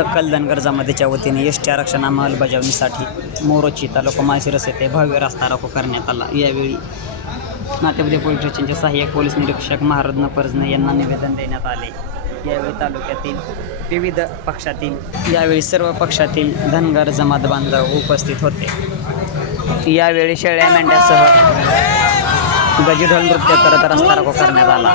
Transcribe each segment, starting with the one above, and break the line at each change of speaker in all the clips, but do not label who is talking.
सकल धनगर जमातीच्या वतीने एस टी आरक्षण अंमलबजावणीसाठी मोरोची तालुका माळशिरस येथे भव्य रस्ता रोको करण्यात आला. यावेळी नातेवाडी पोलीस स्टेशनचे सहाय्यक पोलीस निरीक्षक महारत्न परजने यांना निवेदन देण्यात आले. यावेळी तालुक्यातील विविध पक्षातील यावेळी सर्व पक्षातील धनगर जमात बांधव उपस्थित होते. यावेळी शेळ्या मेंढ्यासह गजढोल नृत्य करत रस्ता रोको करण्यात आला.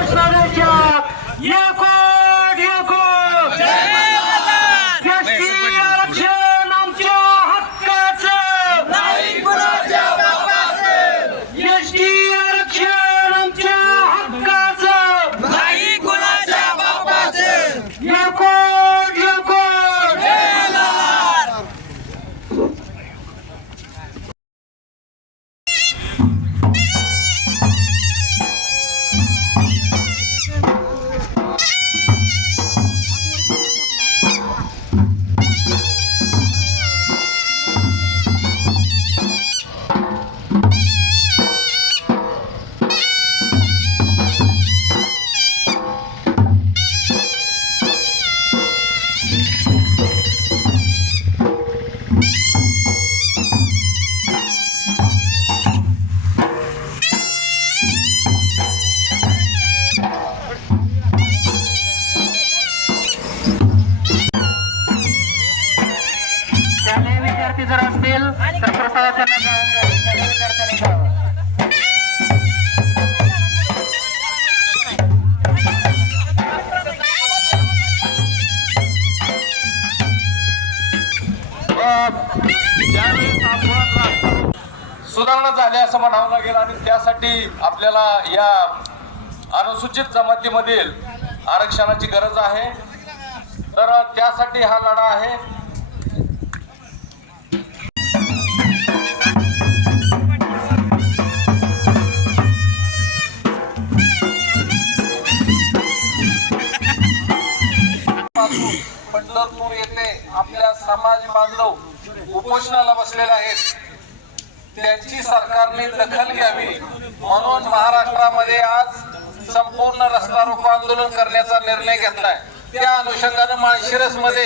सुधारणा झाली असं म्हणावं लागेल आणि त्यासाठी आपल्याला या अनुसूचित जमातीमधील आरक्षणाची गरज आहे. तर त्यासाठी हा लढा आहे. पंढरपूर येथे आपल्या समाज बांधव उपोषणाला बसलेले आहेत. त्यांची सरकारने दखल घ्यावी. म्हणून महाराष्ट्रामध्ये आज संपूर्ण रस्ता रोको आंदोलन करण्याचा निर्णय घेतलाय. त्या अनुषंगाने माळशिरसमध्ये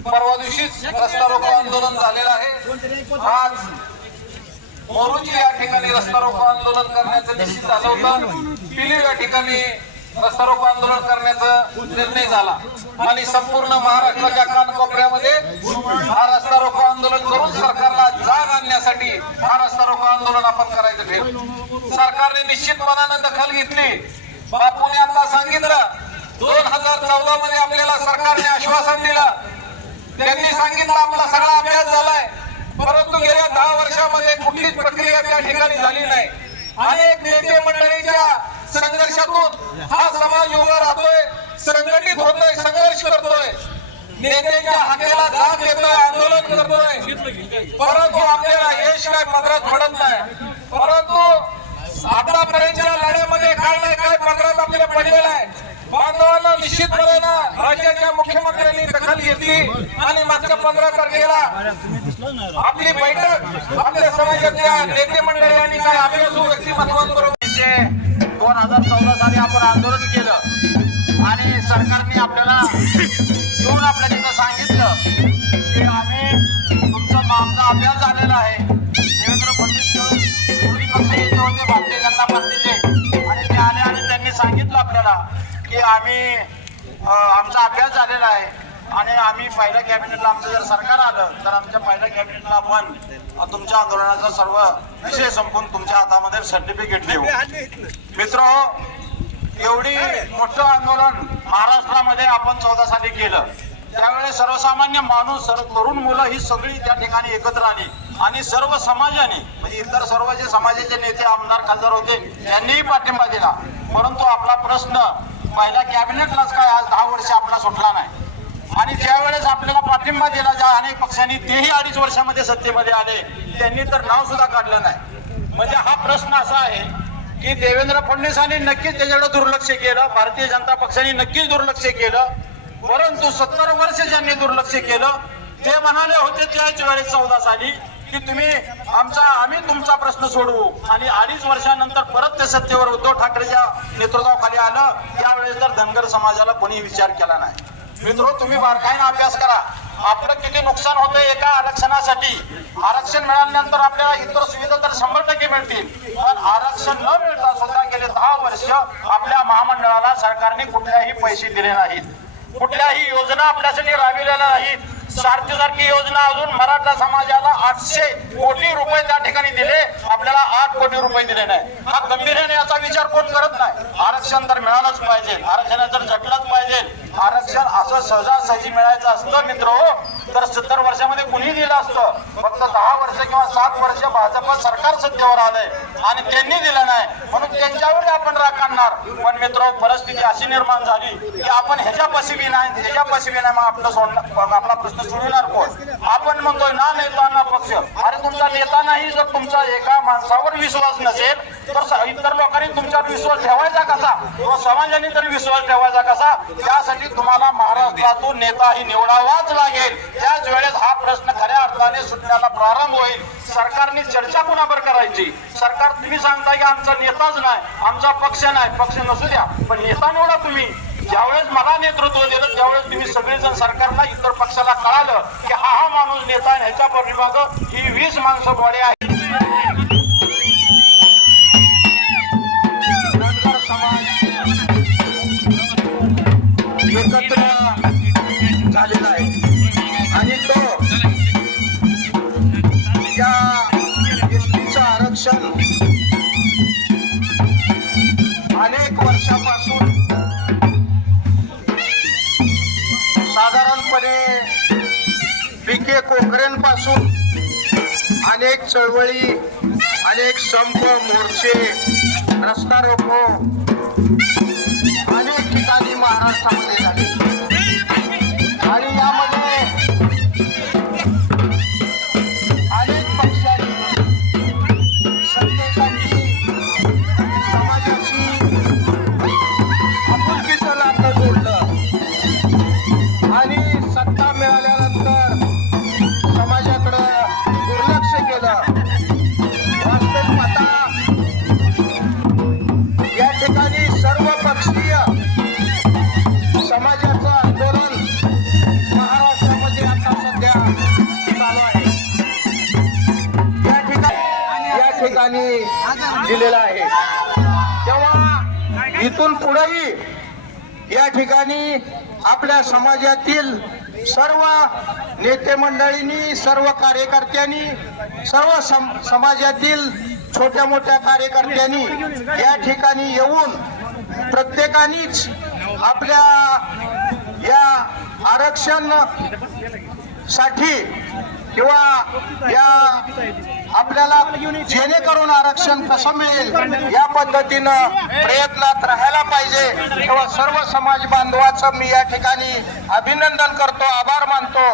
परवा दिवशीच रस्ता रोको आंदोलन झालेलं आहे. आज मोरूची या ठिकाणी रस्ता रोको आंदोलन करण्याचं निश्चित झालं होतं. पिलीव या ठिकाणी रस्तारोको आंदोलन करण्याचा निर्णय झाला. आणि संपूर्ण महाराष्ट्राच्या कानकोपऱ्यामध्ये हा रस्ता रोको आंदोलन करून सरकारला जाग आणण्यासाठी हा रस्ता रोको आंदोलन आपण करायचं ठेव सरकारने निश्चितपणानं दखल घेतली. बापूने आता सांगितलं दोन हजार चौदा मध्ये आपल्याला सरकारने आश्वासन दिलं. त्यांनी सांगितलं आपला सगळा अभ्यास झालाय. परंतु गेल्या दहा वर्षामध्ये कुठलीच प्रक्रिया त्या ठिकाणी झाली नाही. अनेक नेते मंडळीच्या संघर्षातून हा समाज उभा राहतोय संघटित होतोय संघर्ष करतोय. नेत्यांच्या हाकेला जाग देतोय आंदोलन करतोय. परंतु आपल्याला यश काय पदरात पडत नाही. परंतु आतापर्यंतच्या लढ्यामध्ये काय नाही काय पदरात आपल्याला पडलेलं आहे. बांधवांना निश्चितपणे राज्याच्या मुख्यमंत्र्यांनी दखल घेतली आणि मागच्या पंधरा तारखेला आपली बैठक आपल्या समाजातल्या नेते मंडळी काय अभ्यासू व्यक्तिमत्वांबरोबर
दोन हजार चौदा साली आपण आंदोलन केलं. आणि सरकारने आपल्याला येऊन आपल्या तिथं सांगितलं की आम्ही तुमचा आमचा अभ्यास झालेला आहे. देवेंद्र फडणवीस पूर्वी पक्ष येत होते भारतीय जनता पार्टीचे. आणि ते आले आणि त्यांनी सांगितलं आपल्याला की आम्ही आमचा अभ्यास झालेला आहे. आणि आम्ही पहिल्या कॅबिनेटला आमचं जर सरकार आलं तर आमच्या पहिल्या कॅबिनेटला आपण तुमच्या आंदोलनाचा सर्व विषय संपून तुमच्या हातामध्ये सर्टिफिकेट देऊ. मित्र एवढी मोठं आंदोलन महाराष्ट्रामध्ये आपण चौदा साली केलं. त्यावेळेस सर्वसामान्य माणूस सर्व तरुण मुलं ही सगळी त्या ठिकाणी एकत्र आली. आणि सर्व समाजाने म्हणजे इतर सर्व जे समाजाचे नेते आमदार खासदार होते त्यांनीही पाठिंबा दिला. परंतु आपला प्रश्न पहिल्या कॅबिनेटलाच काय आज दहा वर्ष आपला सुटला नाही. आणि ज्यावेळेस आपल्याला पाठिंबा दिला ज्या अनेक पक्षांनी तेही अडीच वर्षामध्ये सत्तेमध्ये आले. त्यांनी तर नाव सुद्धा काढलं नाही. म्हणजे हा प्रश्न असा आहे की देवेंद्र फडणवीसांनी नक्कीच त्याच्याकडे दुर्लक्ष केलं भारतीय जनता पक्षाने नक्कीच दुर्लक्ष केलं परंतु सत्तर वर्ष ज्यांनी दुर्लक्ष केलं ते म्हणाले होते त्याच वेळेस चौदा साली की तुम्ही आमचा आम्ही तुमचा प्रश्न सोडवू. आणि अडीच वर्षानंतर परत ते सत्तेवर उद्धव ठाकरेच्या नेतृत्वाखाली आलं त्यावेळेस तर धनगर समाजाला कोणी विचार केला नाही. मित्र तुम्ही बारकाईने अभ्यास करा. आपलं किती नुकसान होतं एका आरक्षणासाठी. आरक्षण मिळाल्यानंतर आपल्याला इतर सुविधा तर शंभर टक्के मिळतील. पण आरक्षण न मिळता सुद्धा गेले दहा वर्ष आपल्या महामंडळाला सरकारने कुठल्याही पैसे दिले नाहीत. कुठल्याही योजना आपल्यासाठी राबविलेल्या नाहीत. सारखी सारखी योजना अजून मराठा समाजाला आठशे कोटी रुपये त्या ठिकाणी दिले. आपल्याला आठ कोटी रुपये दिले नाही. हा गंभीर्याने याचा विचार कोण करत नाही? आरक्षण तर मिळालंच पाहिजे. आरक्षण तर झटलंच पाहिजे. आरक्षण असं सहजासहजी मिळायचं असतं मित्र हो तर सत्तर वर्षामध्ये कुणी दिलं असतं. फक्त दहा वर्ष किंवा सात वर्ष भाजप सरकार सत्तेवर आलंय आणि त्यांनी दिलं नाही. म्हणून त्यांच्यावर आपण राग आणणार. पण मित्र परिस्थिती अशी निर्माण झाली की आपण ह्याच्या पशिबी नाही ह्याच्या पशिबी नाही. मग आपलं सोडणार आपला प्रश्न सोडवणार कोण आपण म्हणतोय ना नेता ना पक्ष अरे तुमचा नेता नाही जर तुमचा एका माणसावर विश्वास नसेल तर इतर लोकांनी तुमच्यावर विश्वास ठेवायचा कसा? व समाजाने तरी विश्वास ठेवायचा कसा? त्यासाठी तुम्हाला महाराष्ट्रातून नेताही निवडावाच लागेल. त्याच वेळेस हा प्रश्न खऱ्या अर्थाने सुटण्याला प्रारंभ होईल. सरकारने चर्चा कुणावर करायची? सरकार तुम्ही सांगताय की आमचा नेताच नाही आमचा पक्ष नाही. पक्ष नसू द्या पण नेता निवडा तुम्ही. ज्यावेळेस मला नेतृत्व दिलं त्यावेळेस तुम्ही सगळेजण सरकारला इतर पक्षाला कळालं की हा हा माणूस नेता आहे ह्याच्या पाठीमाग ही वीस माणसं बॉडी आहे चळवळी अनेक संप मोर्चे रस्ता रोको. अनेक ठिकाणी महाराष्ट्रामध्ये झाले. इथून पुढेही या ठिकाणी आपल्या समाजातील सर्व नेते मंडळींनी सर्व कार्यकर्त्यांनी सर्व सम समाजातील छोट्या मोठ्या कार्यकर्त्यांनी या ठिकाणी येऊन प्रत्येकानीच आपल्या या आरक्षणसाठी किंवा या आपल्याला जेणेकरून आरक्षण कसं मिळेल या पद्धतीनं प्रयत्नात राहायला पाहिजे. तेव्हा सर्व समाज बांधवाचं मी या ठिकाणी अभिनंदन करतो आभार मानतो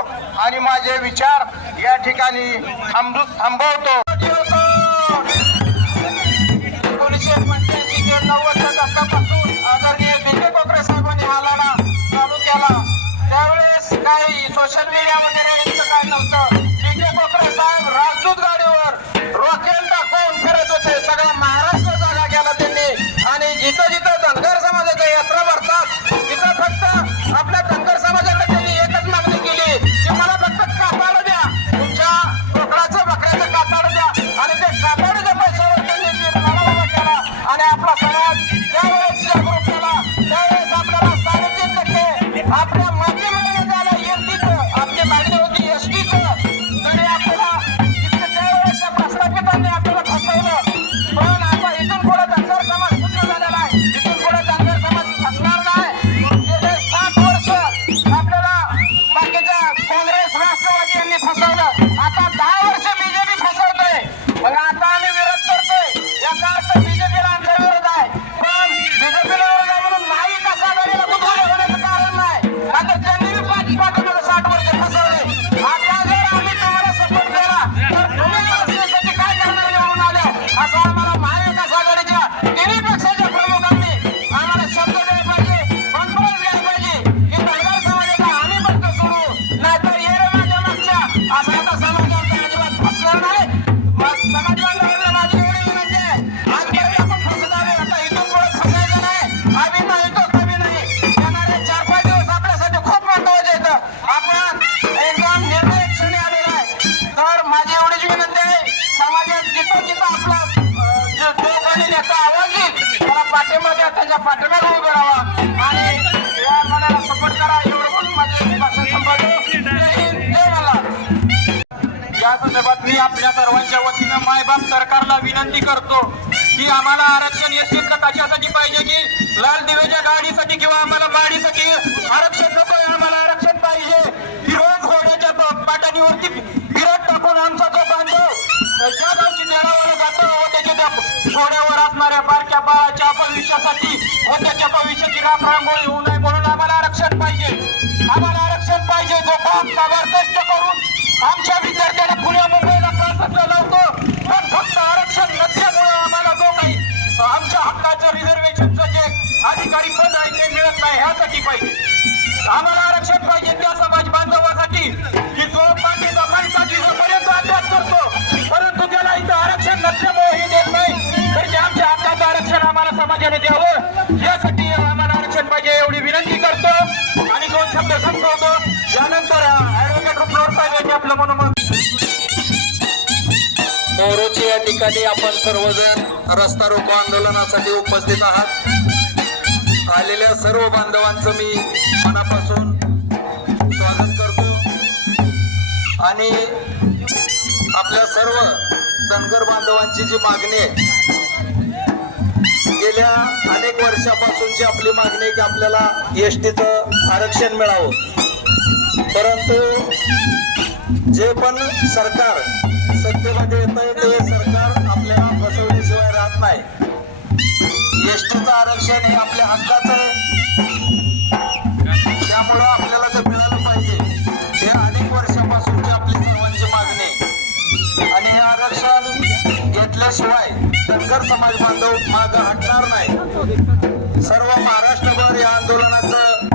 आणि माझे विचार या ठिकाणी थांबू थांबवतो. आम्हाला आरक्षण निश्चित कशासाठी पाहिजे की लाल दिव्याच्या गाडीसाठी किंवा आम्हाला गाडीसाठी आरक्षण नको आम्हाला आरक्षण पाहिजे. विरोध घोड्याच्या प- पाटाणीवरती टाकून आमचा जो बांधव ज्या गावची नेळावर जातो. व त्याच्या त्या घोड्यावर असणाऱ्या बारक्या बाळाच्या भविष्यासाठी व त्याच्या भविष्याची राम रांगोळी होऊ नये म्हणून आम्हाला आरक्षण पाहिजे. आम्हाला आरक्षण पाहिजे. जो बाप काबार कष्ट करून आमच्या विद्यार्थ्यांना पुण्या मुंबईला प्रशासनाला लावतो. ते ह्यासाठी पाहिजे. आम्हाला आरक्षण पाहिजे त्या समाज बांधवासाठी. की जो पाठीचा पैसा जिथपर्यंत अभ्यास करतो परंतु त्याला इथं आरक्षण नसल्यामुळे हे देत नाही. तर आमच्या हक्काचं आरक्षण आम्हाला समाजाने द्यावं. यासाठी आम्हाला आरक्षण पाहिजे एवढी विनंती करतो. आणि दोन शब्द संपवतो. यानंतर ऍडव्होकेट रुपनवर साहेब यांनी आपलं मनोमत
या ठिकाणी आपण सर्वजण रस्ता रोको आंदोलनासाठी उपस्थित आहात. आलेल्या सर्व बांधवांचं मी मनापासून स्वागत करतो. आणि आपल्या सर्व धनगर बांधवांची जी मागणी आहे गेल्या अनेक वर्षापासूनची आपली मागणी आहे की आपल्याला एस टीचं आरक्षण मिळावं. परंतु जे पण सरकार सत्तेमध्ये येत आहे ते सरकार आपल्याला बसवल्याशिवाय राहत नाही. एसटीचं आरक्षण हे आपल्या हक्काचं आहे. त्यामुळं आपल्याला ते मिळालं पाहिजे. हे अनेक वर्षापासूनची आपली सर्वांची मागणी आणि हे आरक्षण घेतल्याशिवाय धनगर समाज बांधव माग हटणार नाही. सर्व महाराष्ट्रभर या आंदोलनाचं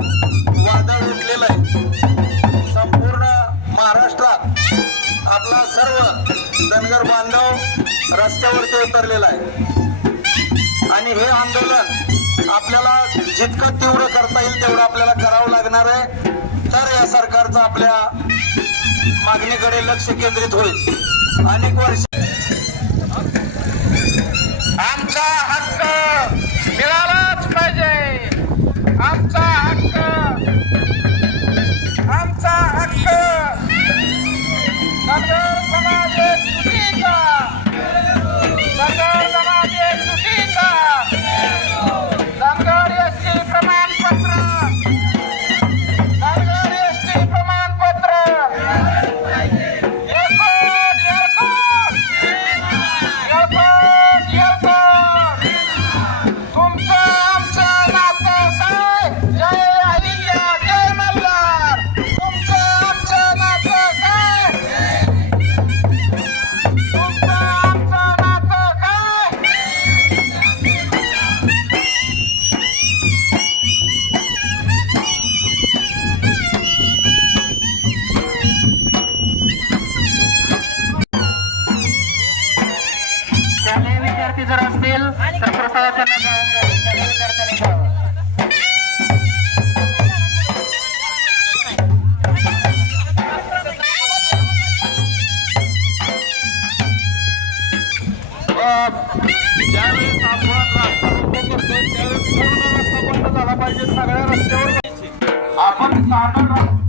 वादळ उठलेलं आहे. संपूर्ण महाराष्ट्रात आपला सर्व धनगर बांधव रस्त्यावरती उतरलेला आहे. आणि हे आंदोलन आपल्याला जितकं तीव्र करता येईल तेवढं आपल्याला करावं लागणार आहे. तर या सरकारचं आपल्या मागणीकडे लक्ष केंद्रित होईल. अनेक वर्ष
आमचा हक्क मिळालाच पाहिजे. आमचा हक्क आमचा हक्क पाहिजे सगळ्या रस्त्यावर. आपण साधा